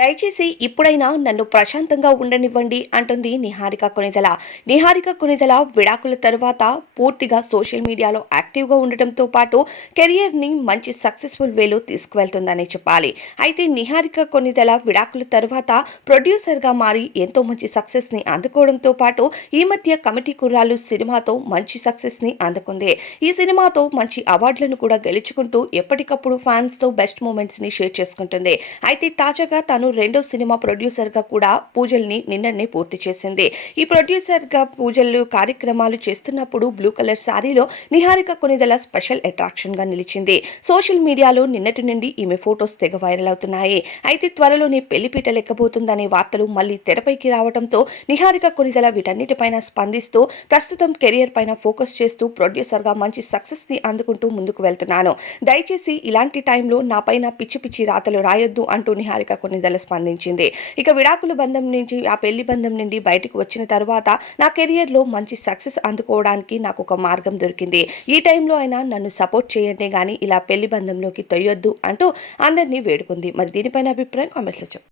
దయచేసి ఇప్పుడైనా నన్ను ప్రశాంతంగా ఉండనివ్వండి అంటుంది నిహారిక కొణిదెల. నిహారిక కొణిదెల విడాకుల తరువాత పూర్తిగా సోషల్ మీడియాలో యాక్టివ్గా ఉండటంతో పాటు కెరియర్ని మంచి సక్సెస్ఫుల్ వేలో తీసుకువెళ్తుందని చెప్పాలి. అయితే నిహారిక కొణిదెల విడాకుల తరువాత ప్రొడ్యూసర్గా మారి ఎంతో మంచి సక్సెస్ని అందుకోవడంతో పాటు ఈ మధ్య కమిటీ కుర్రాళ్ళు సినిమాతో మంచి సక్సెస్ని అందుకుంది. ఈ సినిమాతో మంచి అవార్డులను కూడా గెలుచుకుంటూ ఎప్పటికప్పుడు ఫ్యాన్స్తో బెస్ట్ మూమెంట్స్ని షేర్ చేసుకుంటుంది. అయితే తాజాగా రెండో సినిమా ప్రొడ్యూసర్గా కూడా పూజల్ని నిన్ననే పూర్తి చేసింది. ఈ ప్రొడ్యూసర్గా పూజలు కార్యక్రమాలు చేస్తున్నప్పుడు బ్లూ కలర్ శారీలో నిహారిక కొణిదెల స్పెషల్ అట్రాక్షన్గా నిలిచింది. సోషల్ మీడియాలో నిన్నటి నుండి ఈమె ఫోటోస్ తెగ వైరల్ అవుతున్నాయి. అయితే త్వరలోనే పెళ్లిపీట లెక్కబోతుందనే వార్తలు మళ్లీ తెరపైకి రావడంతో నిహారిక కొణిదెల వీటన్నిటిపైన స్పందిస్తూ ప్రస్తుతం కెరియర్ పైన ఫోకస్ చేస్తూ ప్రొడ్యూసర్గా మంచి సక్సెస్ ని అందుకుంటూ ముందుకు వెళ్తున్నాను. దయచేసి ఇలాంటి టైంలో నాపైన పిచ్చి పిచ్చి రాతలు రాయొద్దు అంటూ నిహారిక కొణిదెల స్పందించింది. ఇక విడాకుల బంధం నుంచి ఆ పెళ్లి బంధం నుండి బయటకు వచ్చిన తర్వాత నా కెరియర్ లో మంచి సక్సెస్ అందుకోవడానికి నాకు ఒక మార్గం దొరికింది. ఈ టైంలో అయినా నన్ను సపోర్ట్ చేయండి గానీ ఇలా పెళ్లి బంధంలోకి తొయ్యొద్దు అంటూ అందరినీ వేడుకుంది. మరి దీనిపైన అభిప్రాయం కామెంట్స్ లో చెప్పండి.